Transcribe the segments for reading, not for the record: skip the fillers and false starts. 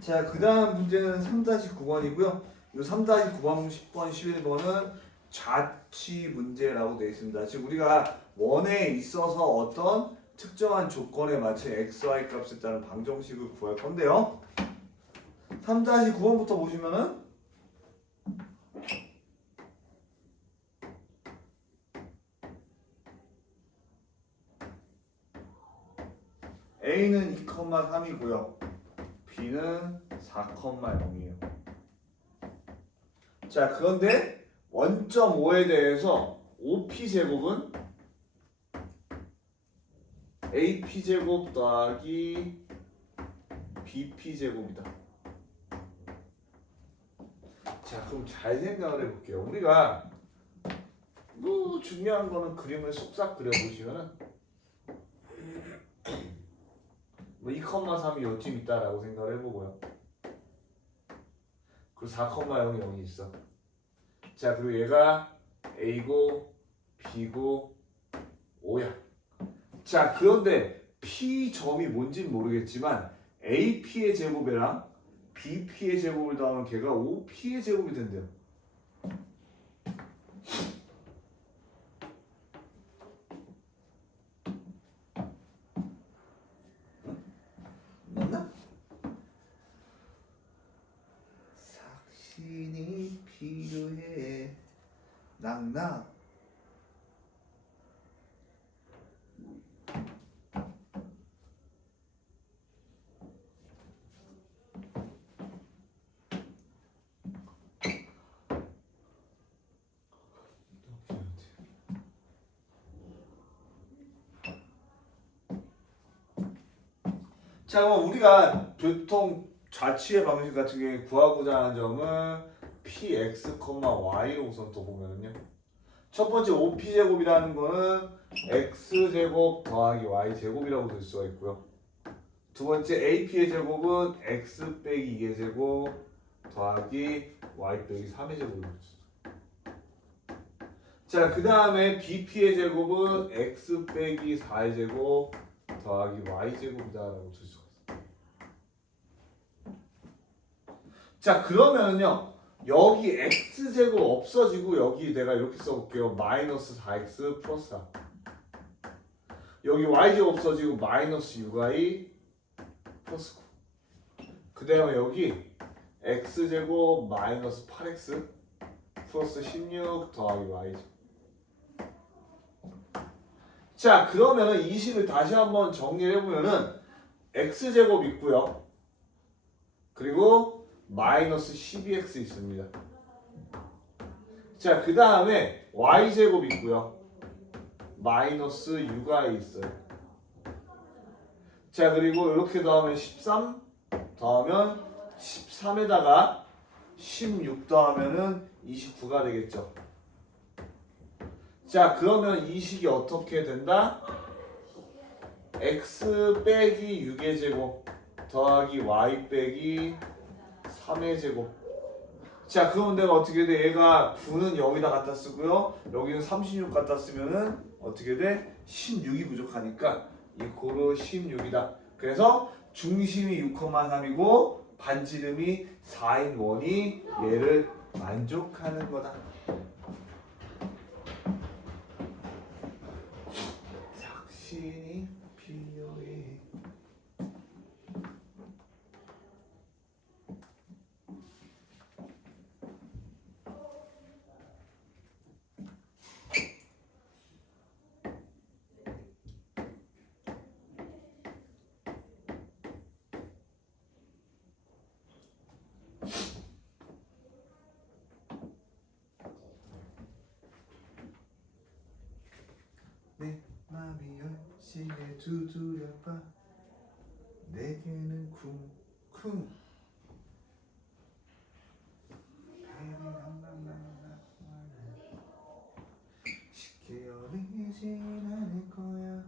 자, 그 다음 문제는 3-9번이고요. 이 3-9번, 10번, 11번은 자취 문제라고 되어 있습니다. 지금 우리가 원에 있어서 어떤 특정한 조건에 맞춘 x, y 값에 따른 방정식을 구할 건데요. 3-9번부터 보시면은 A는 2,3이고요. B는 4,0이에요. 자, 그런데 원점 5에 대해서 OP제곱은 AP제곱 더하기 BP제곱이다. 자, 그럼 잘 생각을 해볼게요. 우리가 중요한 거는 그림을 쏙싹 그려보시면은 2,3이 요쯤 있다라고 생각을 해보고요. 그리고 4,0이 0이 있어. 자, 그리고 얘가 A고 B고 O야. 자, 그런데 P점이 뭔진 모르겠지만 AP의 제곱이랑 BP의 제곱을 더하면 걔가 OP의 제곱이 된대요. 맞나? 삭신이 필요해. 낙낙. 자, 그럼 우리가 교통 좌치의 방식 같은 경우에 구하고자 하는 점은 px, y로 우선 또 보면은요. 첫 번째 5p제곱이라는 거는 x제곱 더하기 y제곱이라고 될 수가 있고요. 두 번째 ap의 제곱은 x 빼기 2의 제곱 더하기 y 빼기 3의 제곱이 될 수 있어요. 자, 그 다음에 bp의 제곱은 x 빼기 4의 제곱 더하기 y제곱이다라고 될 수가 있어요. 자, 그러면은요, 여기 x제곱 없어지고 여기 내가 이렇게 써볼게요. 마이너스 4x 플러스 4. 여기 y제곱 없어지고 마이너스 6y 플러스 9. 그 다음에 여기 x제곱 마이너스 8x 플러스 16 더하기 y제곱. 자, 그러면은 이 식을 다시 한번 정리를 해보면은 x제곱 있고요. 그리고 마이너스 12x 있습니다. 자, 그 다음에 y제곱 있고요. 마이너스 6y 있어요. 자, 그리고 이렇게 더하면 13 더하면 13에다가 16 더하면은 29가 되겠죠. 자, 그러면 이 식이 어떻게 된다? x 빼기 6의 제곱 더하기 y 빼기 3의 제곱. 자, 그러면 내가 어떻게 돼? 얘가 9는 0에다 갖다 쓰고요. 여기는 36 갖다 쓰면은 어떻게 돼? 16이 부족하니까 이코르 16이다. 그래서 중심이 6,3이고 반지름이 4인 원이 얘를 만족하는 거다. 삭신이 필요해. 내 맘이 열심히 두드려봐 내게는 쿵쿵 쉽게 열리진 않을 거야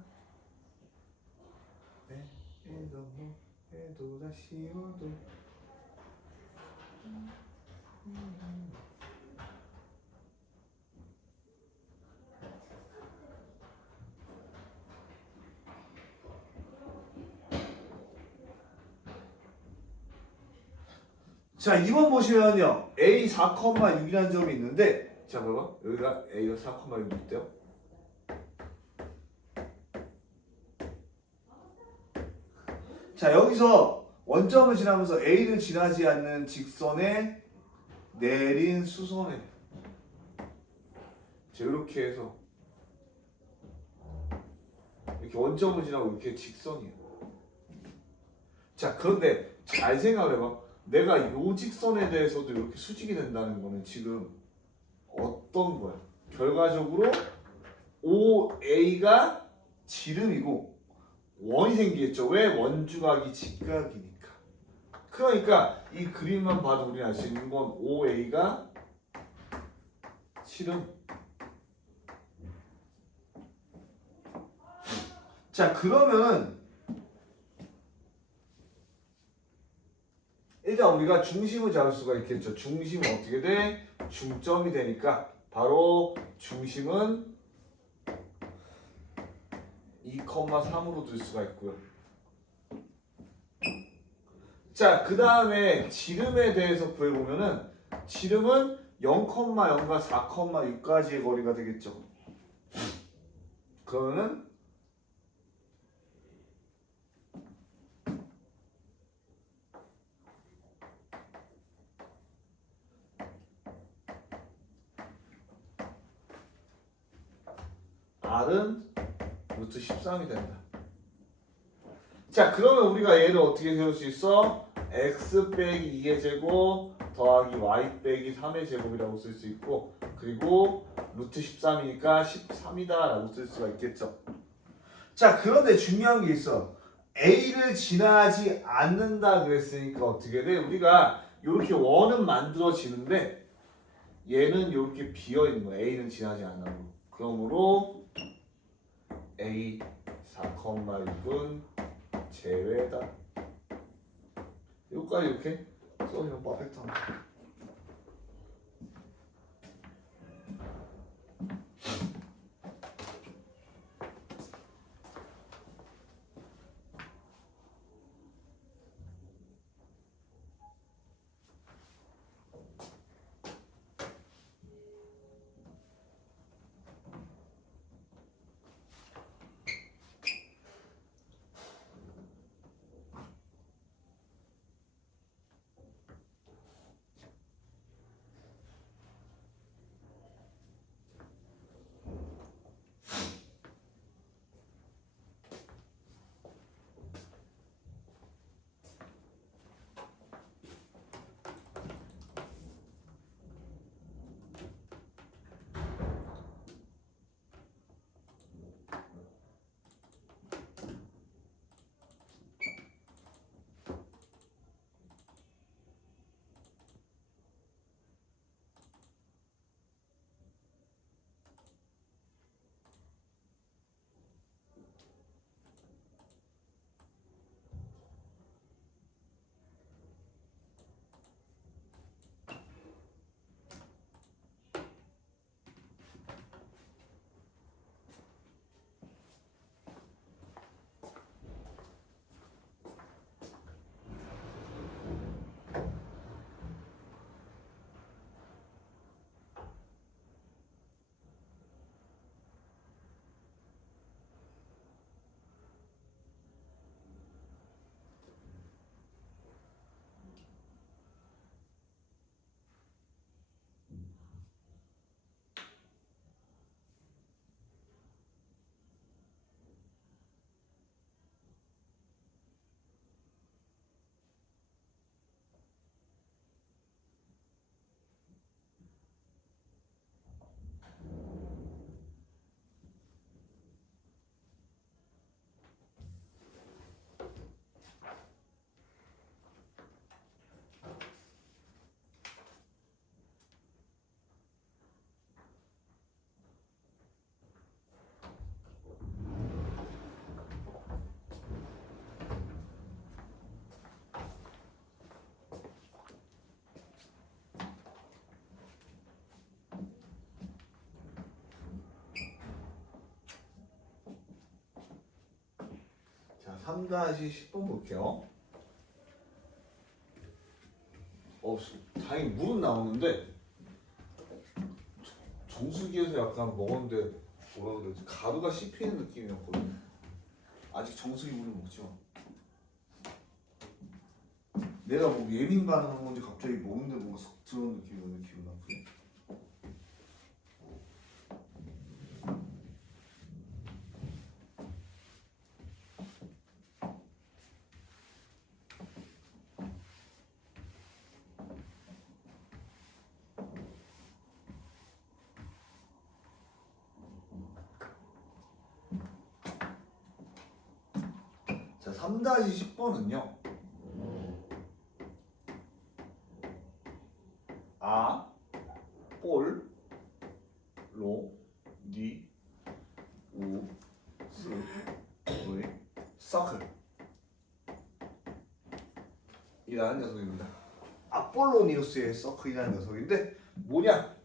해도 뭐 해도 다 쉬워도 자, 2번 보시면요. A 4,6이라는 점이 있는데 자, 봐봐. 여기가 A가 4,6 있대요. 자, 여기서 원점을 지나면서 A를 지나지 않는 직선에 내린 수선에 자, 이렇게 해서 이렇게 원점을 지나고 이렇게 직선이에요. 자, 그런데 잘 생각을 해봐. 내가 이 직선에 대해서도 이렇게 수직이 된다는 거는 지금 어떤 거야? 결과적으로 OA가 지름이고 원이 생기겠죠. 왜? 원주각이 직각이니까. 그러니까 이 그림만 봐도 우리는 알 수 있는 건 OA가 지름. 자, 그러면은 일단 우리가 중심을 잡을 수가 있겠죠. 중심은 어떻게 돼? 중점이 되니까 바로 중심은 2,3으로 둘 수가 있고요. 자, 그 다음에 지름에 대해서 구해보면은 지름은 0,0과 4,6까지의 거리가 되겠죠. 그러면은 R은 루트 13이 된다. 자, 그러면 우리가 얘를 어떻게 세울 수 있어? x 빼기 2의 제곱 더하기 y 빼기 3의 제곱이라고 쓸 수 있고, 그리고 루트 13이니까 13이다 라고 쓸 수가 있겠죠. 자, 그런데 중요한 게 있어. A를 지나지 않는다 그랬으니까 어떻게 돼? 우리가 이렇게 원은 만들어지는데 얘는 이렇게 비어있는 거야. A는 지나지 않아도. 그러므로 A 4,6은 제외다. 여기까지 이렇게 써주면 퍼펙트합니다. 자, 3-10번 볼게요. 다행히 물은 나오는데 정수기에서 약간 먹었는데 뭐라 그러지? 가루가 씹히는 느낌이었거든. 아직 정수기 물은 먹지 마. 내가 뭐 예민 반응한 건지 갑자기 먹는데 뭔가 속 들어온 느낌이 오는 기분 나쁘네. 자, 3-10번은요. 아, 볼, 로, 니, 우, 스, 의, 서클 이라는 녀석입니다. 아폴로니우스의 서클이라는 녀석인데 뭐냐?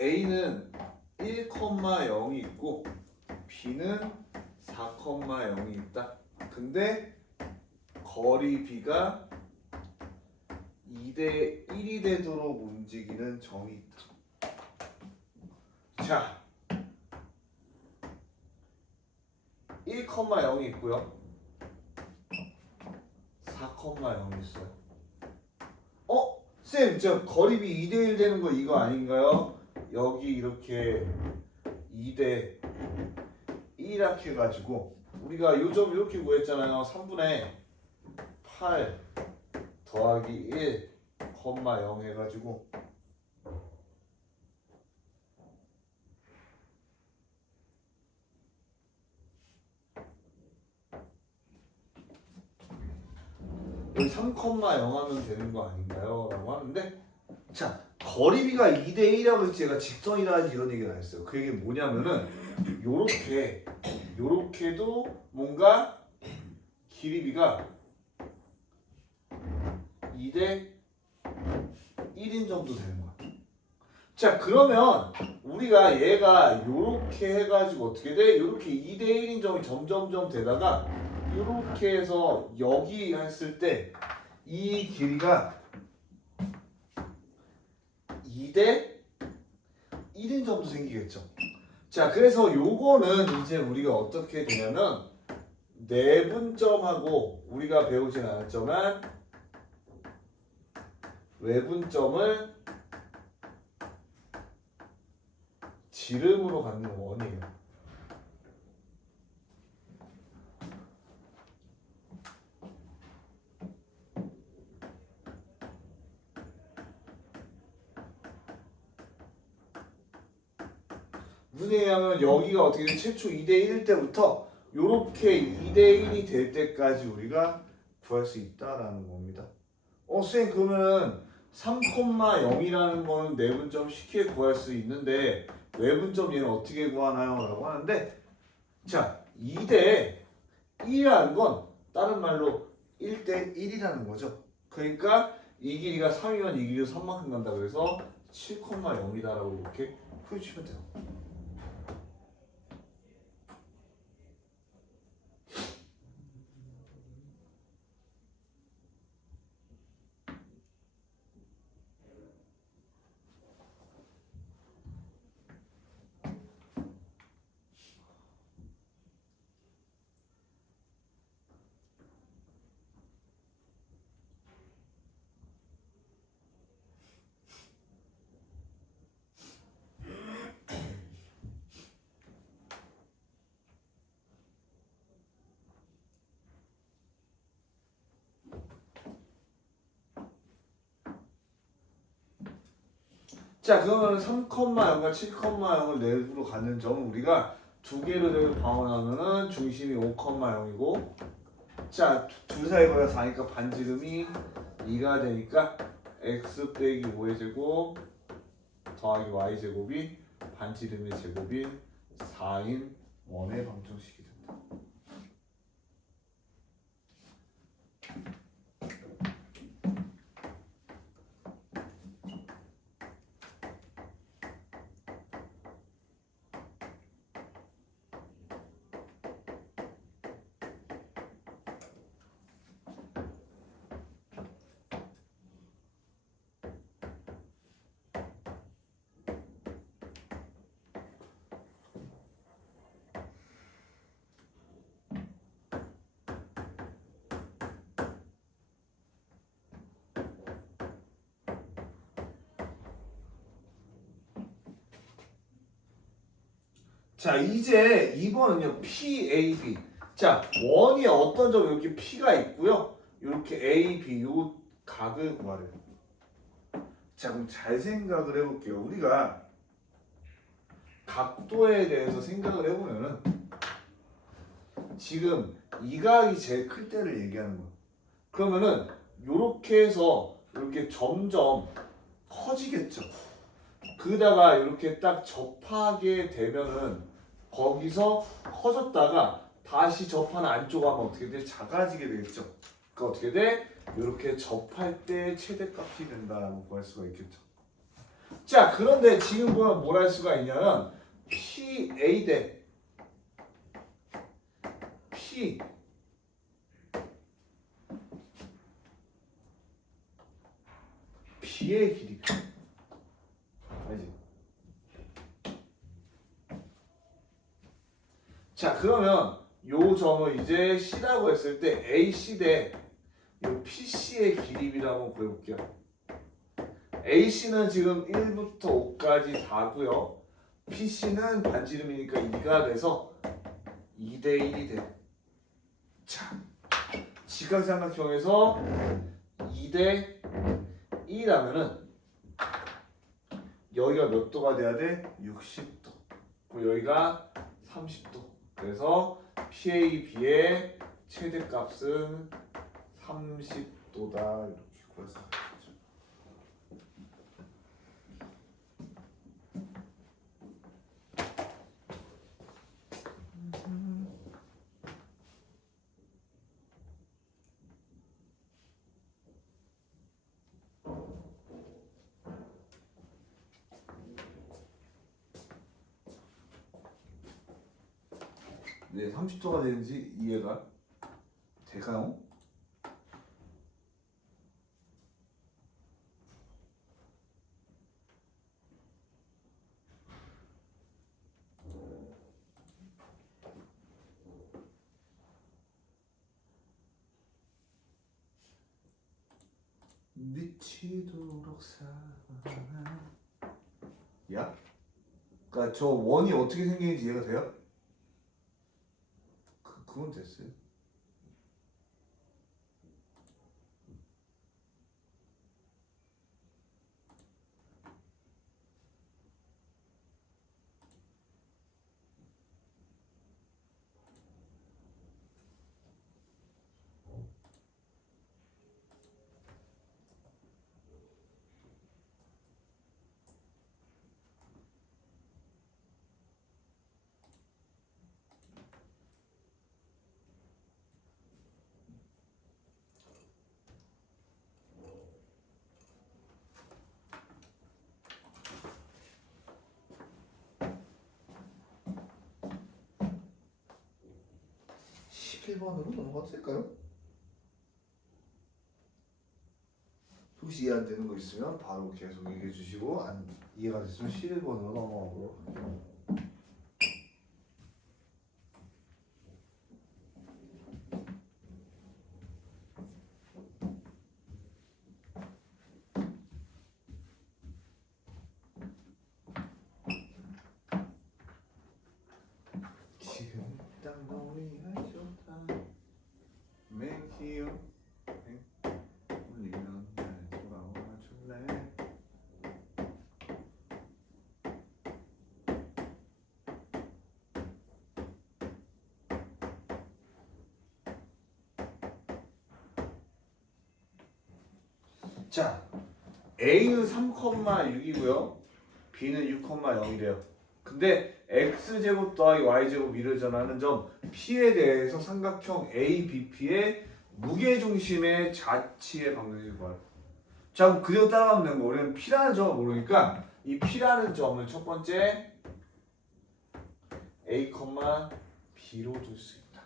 A는 1,0이 있고 B는 4,0이 있다. 근데 거리 B가 2대1이 되도록 움직이는 점이 있다. 자, 1,0이 있고요. 4,0이 있어요. 쌤, 저 거리 B 2대1 되는 거 이거 아닌가요? 여기 이렇게 2대1 이렇게 해가지고 우리가 요점 이렇게 구했잖아요. 3분의 8 더하기 1, 0 해가지고 여기 3, 0 하면 되는 거 아닌가요? 라고 하는데 자, 거리비가 2대1이라고 했지 얘가 직선이라든지 이런 얘기를 안 했어요. 그 얘기 뭐냐면은 요렇게도 뭔가 길이비가 2대1인 정도 되는 거야. 자, 그러면 우리가 얘가 요렇게 해가지고 어떻게 돼? 요렇게 2대1인 점이 점점점 되다가 요렇게 해서 여기 했을 때 이 길이가 2대1인 점도 생기겠죠. 자, 그래서 요거는 이제 우리가 어떻게 되냐면 내분점하고 우리가 배우진 않았지만 외분점을 지름으로 갖는 원이에요. 무슨 얘기냐면 여기가 어떻게 돼? 최초 2대1일 때부터 이렇게 2대1이 될 때까지 우리가 구할 수 있다라는 겁니다. 쌤, 그러면 3,0이라는 거는 내분점 쉽게 구할 수 있는데 외분점 얘는 어떻게 구하나요? 라고 하는데 자, 2대1이라는 건 다른 말로 1대1이라는 거죠. 그러니까 이 길이가 3이면 이 길이도 3만큼 간다. 그래서 7,0이다라고 이렇게 표해주시면 돼요. 자, 그러면 3,0과 7,0을 내부로 가는 점은 우리가 두 개로 방언하면은 중심이 5,0이고 자, 둘 사이 거리가 4니까 반지름이 2가 되니까 x 빼기 5의 제곱 더하기 y 제곱이 반지름의 제곱인 4인 원의 방정식이 된다. 자, 이제 2번은요. PAB. 자, 원이 어떤 점 이렇게 P가 있고요. 이렇게 AB 요 각을 구하래요. 자, 그럼 잘 생각을 해볼게요. 우리가 각도에 대해서 생각을 해보면은 지금 이 각이 제일 클 때를 얘기하는 거예요. 그러면은 요렇게 해서 이렇게 점점 커지겠죠. 그러다가 이렇게 딱 접하게 되면은 거기서 커졌다가 다시 접하는 안쪽 하면 어떻게 돼? 작아지게 되겠죠. 그러니까 어떻게 돼? 이렇게 접할 때 최대값이 된다라고 구할 수가 있겠죠. 자, 그런데 지금 보면 뭘 할 수가 있냐면 PA 대 P B의 길이 알지? 자, 그러면 요 점을 이제 C라고 했을 때 AC 대 요 PC의 길이라고 구해볼게요. AC는 지금 1부터 5까지 4고요. PC는 반지름이니까 2가 돼서 2대 1이 돼요. 자, 직각삼각형에서 2대 1이라면은 여기가 몇 도가 돼야 돼? 60도. 그리고 여기가 30도. 그래서 PAB의 최대값은 30도다. 이렇게 구해서 하죠. 네, 30도가 되는지 이해가 될까요? 미치도록 사랑하. 야? 그러니까 저 원이 어떻게 생기는지 이해가 돼요? 그건 됐어요. 일 번으로 넘어가도 될까요? 혹시 이해 안 되는 거 있으면 바로 계속 얘기해 주시고 안 이해가 됐으면 11번으로 넘어가도록 할게요. 지금 딱 너희가 좋다 Make you 울리면 날 돌아와 줄래. 자, A는 3,6이고요. B는 6,0이래요. 근데 x제곱 더하기 y제곱 이르전하는 점 P에 대해서 삼각형 ABP의 무게중심의 자치의 방정식을 구하라. 자, 그럼 그대로 따라가면 되는 거. 우리는 P라는 점을 모르니까 이 P라는 점을 첫 번째 A, B로 둘 수 있다.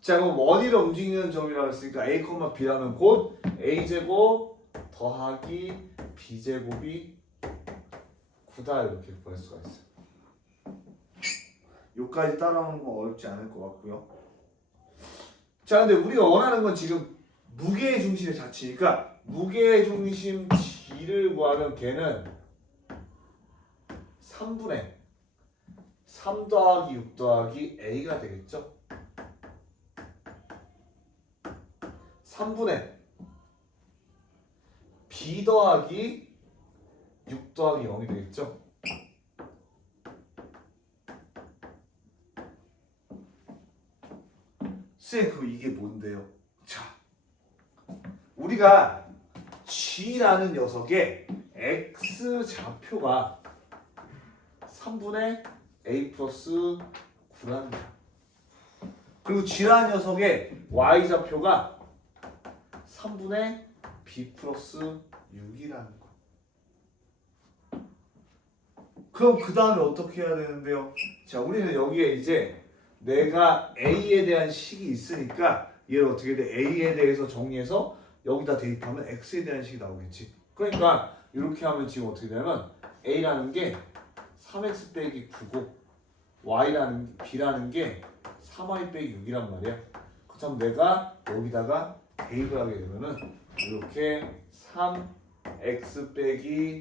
자, 그럼 원위로 움직이는 점이라고 했으니까 A, B라면 곧 A제곱 더하기 B제곱이 9다 이렇게 구할 수가 있어요. 요까지 따라오는 건 어렵지 않을 것 같고요. 자, 근데 우리가 원하는 건 지금 무게의 중심의 자치니까 무게의 중심 G를 구하면 걔는 3분의 3 더하기 6 더하기 a가 되겠죠? 3분의 b 더하기 6 더하기 0이 되겠죠? 쌤, 그럼 이게 뭔데요? 자, 우리가 G라는 녀석의 X 좌표가 3분의 A 플러스 9라는 거야. 그리고 G라는 녀석의 Y 좌표가 3분의 B 플러스 6이라는 거야. 그럼 그 다음에 어떻게 해야 되는데요? 자, 우리는 여기에 이제 내가 A에 대한 식이 있으니까 얘를 어떻게 돼? A에 대해서 정리해서 여기다 대입하면 X에 대한 식이 나오겠지. 그러니까 이렇게 하면 지금 어떻게 되냐면 A라는 게 3X 빼기 9고 B라는 게 3Y 빼기 6이란 말이야. 그렇다면 내가 여기다가 대입을 하게 되면은 이렇게 3X 빼기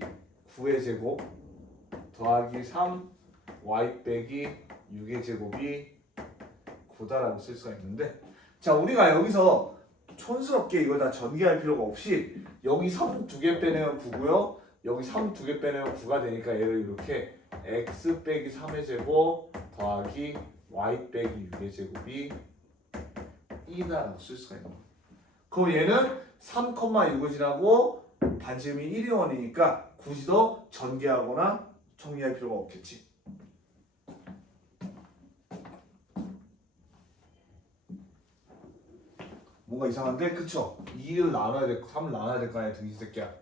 9의 제곱 더하기 3Y 빼기 6의 제곱이 9다라고 쓸 수가 있는데, 자, 우리가 여기서 촌스럽게 이걸 다 전개할 필요가 없이 여기 3 두 개 빼내면 9고요. 여기 3 두 개 빼내면 9가 되니까 얘를 이렇게 x 빼기 3의 제곱 더하기 y 빼기 6의 제곱이 2다라고 쓸 수가 있는 거예요. 그럼 얘는 3,6을 지나고 반지름이 1이 1이니까 굳이 더 전개하거나 정리할 필요가 없겠지. 뭔가 이상한데? 그쵸? 2를 나눠야 될, 3을 나눠야 될 거 아니야, 등신 새끼야.